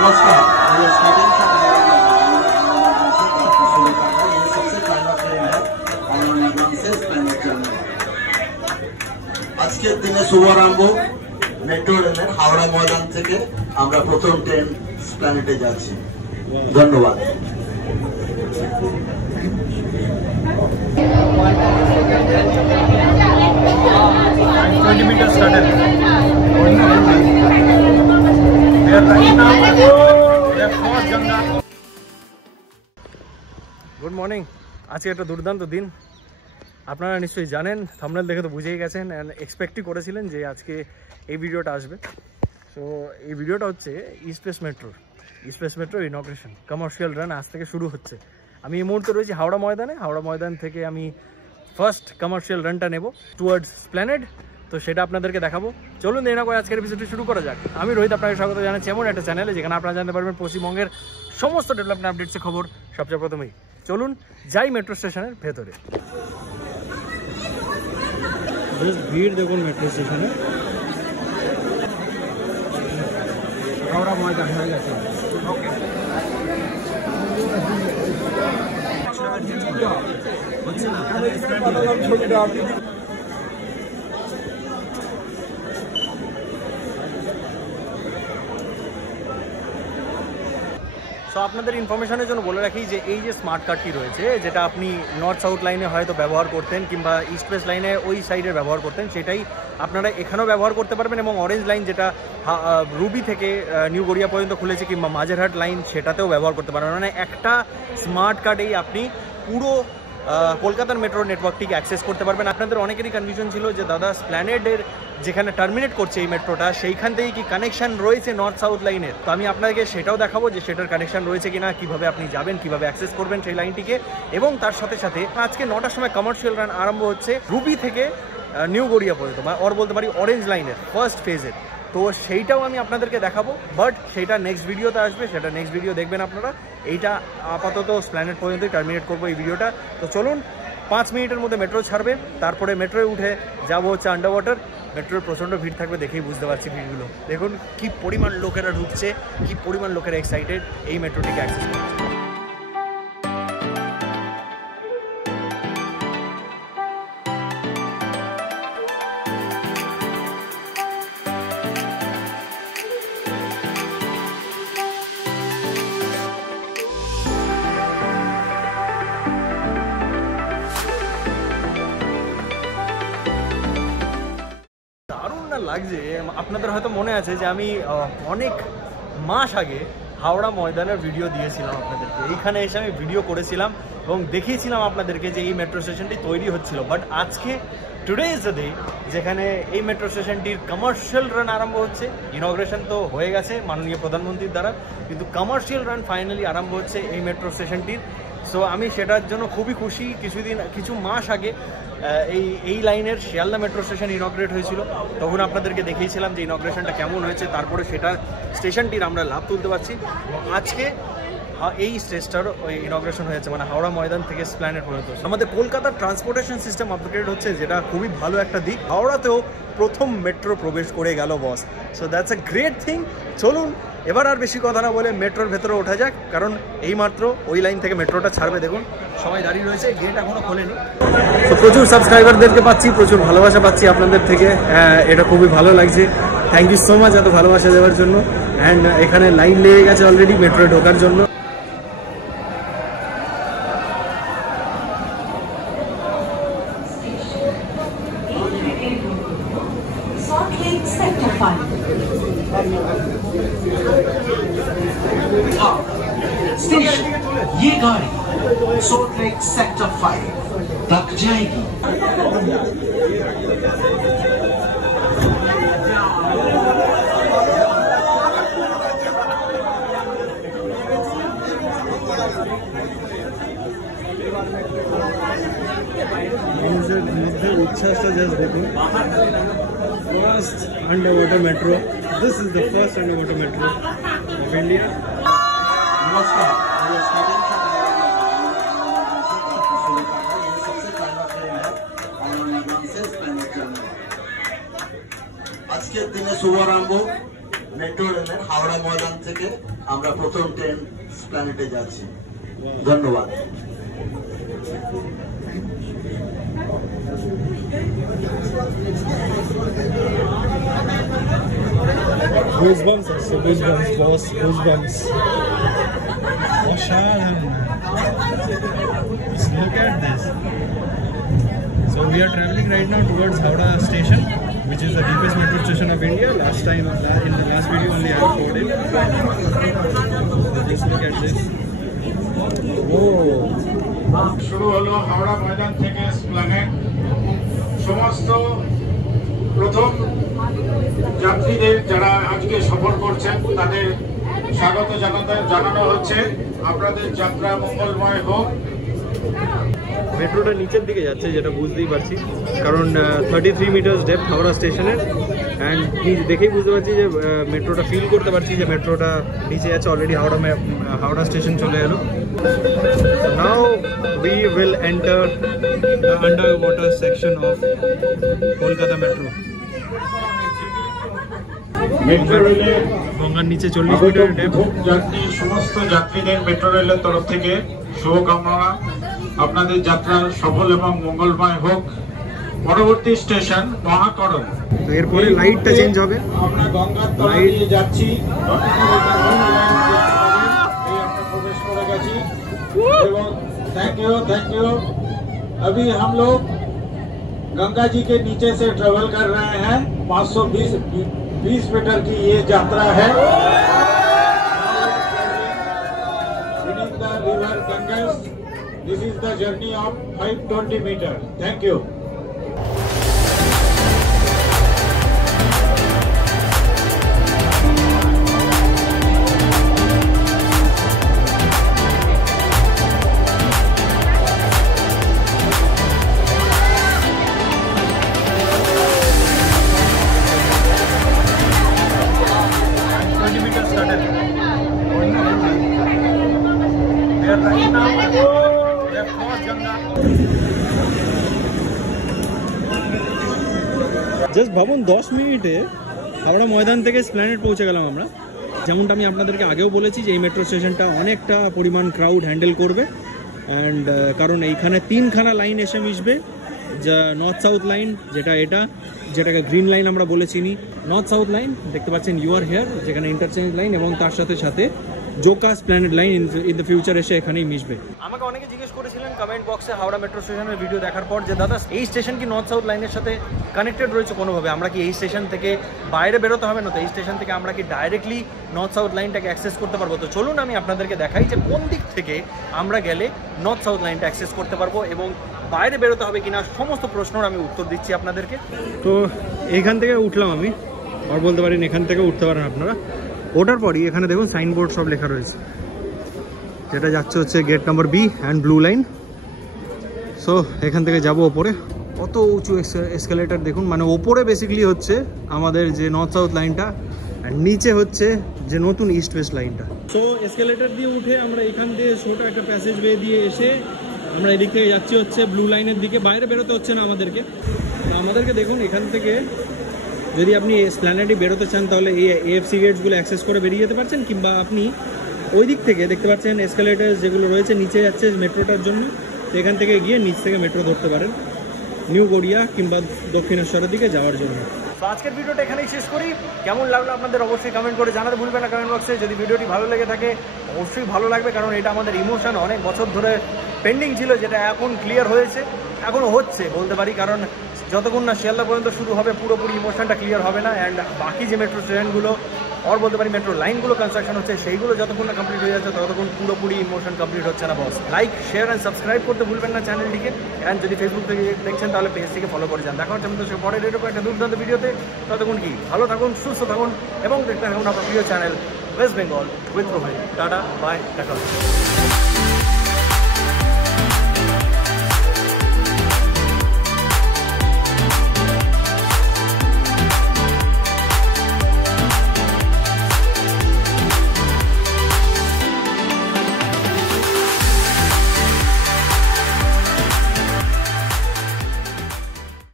नमस्कार, ये स्टार्टिंग से ये सबसे पहला ट्रेन है हावड़ा मैदान से स्प्लेनेड जाने। আজকের দিনে শুভারম্ভ মেট্রো রেলের হাওড়া ময়দান থেকে আমরা প্রথম ট্রেন স্প্লেনেডে যাচ্ছি। ধন্যবাদ। Good morning. আজকে একটা দুর্দান্ত দিন। আপনারা নিশ্চয়ই জানেন, থাম্বনেল দেখে তো বুঝেই গেছেন অ্যান্ড এক্সপেক্টই করেছিলেন যে আজকে এই ভিডিওটা আসবে। সো এই ভিডিওটা হচ্ছে ইস্টওয়েস্ট মেট্রো ইনগ্রেশন কমার্শিয়াল রান আজ থেকে শুরু হচ্ছে। আমি এই মুহূর্তে রয়েছি হাওড়া ময়দান থেকে আমি ফার্স্ট কমার্শিয়াল রানটা নেব টুয়ার্ডস স্প্লেনেড। তো সেটা আপনাদেরকে দেখাবো। চলুন দেরি না করে আজকের এপিসোডটি শুরু করা যাক। আমি রোহিত আপনাকে স্বাগত জানাচ্ছি এমন একটা চ্যানেলে যেখানে আপনারা জানতে পারবেন পশ্চিমবঙ্গের সমস্ত ডেভেলপমেন্ট আপডেটসের খবর সবচেয়ে প্রথমেই। চলুন যাই মেট্রো স্টেশনের ভেতরে। ভিড় দেখুন মেট্রো স্টেশনে। হাওড়া ময়দান হয়ে গেছে। সো আপনাদের ইনফরমেশনের জন্য বলে রাখি যে এই যে স্মার্ট কার্ডটি রয়েছে, যেটা আপনি নর্থ সাউথ লাইনে হয়তো ব্যবহার করতেন কিংবা ইস্ট ওয়েস্ট লাইনে ওই সাইডে ব্যবহার করতেন, সেটাই আপনারা এখানেও ব্যবহার করতে পারবেন। এবং অরেঞ্জ লাইন যেটা রুবি থেকে নিউ গড়িয়া পর্যন্ত খুলেছে কিংবা মাঝেরহাট লাইন, সেটাতেও ব্যবহার করতে পারবেন। মানে একটা স্মার্ট কার্ডেই আপনি পুরো কলকাতার মেট্রো নেটওয়ার্কটিকে অ্যাক্সেস করতে পারবেন। আপনাদের অনেকেরই কনফিউশন ছিল যে দাদা স্প্ল্যানেডের যেখানে টার্মিনেট করছে এই মেট্রোটা, সেইখান থেকে কি কানেকশন রয়েছে নর্থ সাউথ লাইনের। তো আমি আপনাকে সেটাও দেখাবো যে সেটার কানেকশন রয়েছে কিনা, কিভাবে আপনি যাবেন, কিভাবে অ্যাক্সেস করবেন সেই লাইনটিকে। এবং তার সাথে সাথে আজকে 9টার সময় কমার্শিয়াল রান আরম্ভ হচ্ছে রুবি থেকে নিউ গড়িয়া পর্যন্ত, বা ওর বলতে পারি অরেঞ্জ লাইনের ফার্স্ট ফেজের। তো সেইটাও আমি আপনাদেরকে দেখাবো, বাট সেটা নেক্সট ভিডিওতে আসবে, সেটা নেক্সট ভিডিও দেখবেন আপনারা। এইটা আপাতত স্প্ল্যানেড পর্যন্তই টার্মিনেট করবো এই ভিডিওটা। তো চলুন 5 মিনিটের মধ্যে মেট্রো ছাড়বে, তারপরে মেট্রোয় উঠে যাবো হচ্ছে আন্ডার ওয়াটার। মেট্রোর প্রচণ্ড ভিড় থাকবে, দেখেই বুঝতে পারছি ভিড়গুলো। দেখুন কি পরিমাণ লোকেরা ঢুকছে, কি পরিমাণ লোকেরা এক্সাইটেড এই মেট্রোটিকে অ্যাক্সেস করছে। লাগছে। আপনাদের হয়তো মনে আছে যে আমি অনেক মাস আগে হাওড়া ময়দানের ভিডিও দিয়েছিলাম আপনাদেরকে। এইখানে এসে আমি ভিডিও করেছিলাম এবং দেখিয়েছিলাম আপনাদেরকে যে এই মেট্রো স্টেশনটি তৈরি হচ্ছিল। বাট আজকে টুডে ইজ দ্য ডে যেখানে এই মেট্রো স্টেশনটির কমার্শিয়াল রান আরম্ভ হচ্ছে। ইনগ্রেশন তো হয়ে গেছে মাননীয় প্রধানমন্ত্রীর দ্বারা, কিন্তু কমার্শিয়াল রান ফাইনালি আরম্ভ হচ্ছে এই মেট্রো স্টেশনটির। সো আমি সেটার জন্য খুবই খুশি। কিছু মাস আগে এই লাইনের শিয়ালদা মেট্রো স্টেশন ইনগ্রেট হয়েছিল, তখন আপনাদেরকে দেখিয়েছিলাম যে ইনগ্রেশনটা কেমন হয়েছে। তারপরে সেটা স্টেশনটির আমরা লাভ তুলতে পারছি। আজকে এই স্টেজটার ইনগ্রেশন হয়েছে, মানে হাওড়া ময়দান থেকে স্প্ল্যানেড পর্যন্ত। আমাদের কলকাতার ট্রান্সপোর্টেশন সিস্টেম আপগ্রেড হচ্ছে, যেটা খুবই ভালো একটা দিক। হাওড়াতেও প্রথম মেট্রো প্রবেশ করে গেল boss. So that's a great thing. চলুন এবার আর বেশি কথা না বলে মেট্রোর ভেতরে ওঠা যাক, কারণ এইমাত্র ওই লাইন থেকে মেট্রোটা ছাড়বে। দেখুন সবাই দাঁড়িয়ে রয়েছে, গেট এখনো খোলেনি। প্রচুর সাবস্ক্রাইবারদেরকে পাচ্ছি, প্রচুর ভালোবাসা পাচ্ছি আপনাদের থেকে। এটা খুবই ভালো লাগছে। থ্যাংক ইউ সো মাচ এত ভালোবাসা দেওয়ার জন্য। অ্যান্ড এখানে লাইন লেগে গেছে অলরেডি মেট্রোয় ঢোকার জন্য। स्टेशन ये गाड़ी सॉल्ट लेक सेक्टर 5 तक जाएगी। उच्छ्वासটা জাস্ট দেখুন। First under water metro. This is the first under water metro of India. नमस्कार, ये स्टार्टिंग से सबसे पहला ट्रेन है हावड़ा मैदान से स्प्लेनेड जाने। আজকের দিনে শুভারম্ভ মেট্রো রেলের হাওড়া ময়দান থেকে আমরা প্রথম ট্রেন প্ল্যানেটে যাচ্ছি। ধন্যবাদ। Goosebumps, goosebumps, boss, goosebumps. Oshan. Just look at this. So we are traveling right now towards Howrah station, which is the deepest metro station of India. Last time, in the last video only I recorded. Just look at this. Whoa. শুরু হলো হাওড়া ময়দান থেকে Esplanade. সমস্ত প্রথম যাত্রীদের যারা আজকে সফর করছেন তাদের স্বাগত জানানো হচ্ছে। আপনাদের যাত্রা মঙ্গলময় হোক। মেট্রোটা নিচের দিকে যাচ্ছে, যেটা বুঝতেই পারছি, কারণ 33 মিটার্স ডেপথ হাওড়া স্টেশনের। অ্যান্ড দেখেই বুঝতে পারছি যে মেট্রোটা ফিল করতে পারছি যে মেট্রোটা নিচে যাচ্ছে। অলরেডি হাওড়া স্টেশন চলে এলো। নাও we will enter the underwater section of Kolkata Metro. Metro রেলে গঙ্গার নিচে 40 মিটার ডেপথ। সমস্ত যাত্রীদের মেট্রো রেলের তরফ থেকে শুভকামনা। আপনাদের যাত্রা সফল এবং মঙ্গলময় হোক। পরবর্তী স্টেশন মহাকরণ। তো এরপরে লাইটটা চেঞ্জ হবে। আমরা গঙ্গার তলা দিয়ে যাচ্ছি। প্রবেশ করে গেছি এবং थैंक यू। अभी हम लोग गंगा जी के नीचे से ट्रेवल कर रहे हैं। 520 मीटर की ये यात्रा है। Beneath the river Ganges, this is the journey of 520 meter. Thank you. Just ভাবুন 10 মিনিটে হাওড়া ময়দান থেকে এসপ্ল্যানেড পৌঁছে গেলাম আমরা। যেমনটা আমি আপনাদেরকে আগেও বলেছি যে এই মেট্রো স্টেশনটা অনেকটা পরিমাণ ক্রাউড হ্যান্ডেল করবে। অ্যান্ড কারণ এইখানে 3খানা লাইন এসে মিশবে, যা নর্থ সাউথ লাইন, যেটাকে গ্রিন লাইন আমরা বলে চিনি। নর্থ সাউথ লাইন দেখতে পাচ্ছেন ইউ আর হেয়ার, যেখানে ইন্টারচেঞ্জ লাইন, এবং তার সাথে সাথে Joka Esplanade line in the future এসে এখানেই মিশবে। আমাকে অনেকে জিজ্ঞেস করেছিলেন কমেন্ট বক্সে হাওড়া মেট্রো স্টেশনের ভিডিও দেখার পর যে দাদা এই স্টেশন কি নর্থ সাউথ লাইনের সাথে কানেক্টেড রয়েছে কোনোভাবে? আমরা কি এই স্টেশন থেকে বাইরে বেরোতে হবে না তো? এই স্টেশন থেকে আমরা কি ডাইরেক্টলি নর্থ সাউথ লাইনটাকে অ্যাক্সেস করতে পারবো? তো চলুন আমি আপনাদেরকে দেখাই যে কোন দিক থেকে আমরা গেলে নর্থ সাউথ লাইনটা অ্যাক্সেস করতে পারবো এবং বাইরে বেরোতে হবে কিনা সমস্ত প্রশ্নের আমি উত্তর দিচ্ছি আপনাদেরকে। তো এইখান থেকে উঠলাম আমি, আর বলতে পারেন এখান থেকে উঠতে পারেন আপনারা। ওঠার পরই এখানে দেখুন সাইনবোর্ড সব লেখা রয়েছে, যেটা যাচ্ছে হচ্ছে gate number B and blue line. So এখান থেকে যাব ওপরে। কত উঁচু এসকেলেটার দেখুন, মানে ওপরে বেসিক্যালি হচ্ছে আমাদের যে নর্থ সাউথ লাইনটা, আর নিচে হচ্ছে যে নতুন ইস্ট ওয়েস্ট লাইনটা। সো এসকেলেটার দিয়ে উঠে আমরা এখান দিয়ে ছোট একটা প্যাসেজ ওয়ে দিয়ে এসে আমরা এদিক থেকে যাচ্ছি হচ্ছে ব্লু লাইনের দিকে। বাইরে বেরোতে হচ্ছে না আমাদেরকে দেখুন এখান থেকে যদি আপনি এসপ্ল্যানেডে বেরোতে চান তাহলে এই এএফসি গেটসগুলো অ্যাক্সেস করে বেরিয়ে যেতে পারছেন, কিংবা আপনি ওই দিক থেকে দেখতে পাচ্ছেন এসকেলেটার যেগুলো রয়েছে নিচে যাচ্ছে মেট্রোটার জন্য, তো এখান থেকে গিয়ে নিচ থেকে মেট্রো ধরতে পারেন নিউ গড়িয়া কিংবা দক্ষিণেশ্বরের দিকে যাওয়ার জন্য। তো আজকের ভিডিওটা এখানেই শেষ করি। কেমন লাগলো আপনাদের অবশ্যই কমেন্ট করে জানাতে ভুলবেন না কমেন্ট বক্সে। যদি ভিডিওটি ভালো লেগে থাকে অবশ্যই ভালো লাগবে, কারণ এটা আমাদের ইমোশন অনেক বছর ধরে পেন্ডিং ছিল, যেটা এখন ক্লিয়ার হয়েছে, এখনও হচ্ছে বলতে পারি, কারণ যতক্ষণ না শিয়ালদা পর্যন্ত শুরু হবে পুরোপুরি ইমোশনটা ক্লিয়ার হবে না। অ্যান্ড বাকি যে মেট্রো ট্রেনগুলো আর বলতে পারি মেট্রো লাইনগুলো কনস্ট্রাকশন হচ্ছে, সেইগুলো যতক্ষণ না কমপ্লিট হয়ে যাচ্ছে ততক্ষণ পুরোপুরি ইমোশন কমপ্লিট হচ্ছে না বস। লাইক, শেয়ার অ্যান্ড সাবস্ক্রাইব করতে ভুলবেন না চ্যানেলটিকে। অ্যান্ড যদি ফেসবুক থেকে দেখছেন তাহলে পেজটিকে ফলো করে যান। দেখা হচ্ছে আমাদের পরের এরকম একটা দুর্দান্ত ভিডিওতে। ততক্ষণ কি ভালো থাকুন, সুস্থ থাকুন এবং দেখতে থাকুন আপনার প্রিয় channel West Bengal with provide. টাটা, বাই, দেখা হচ্ছে।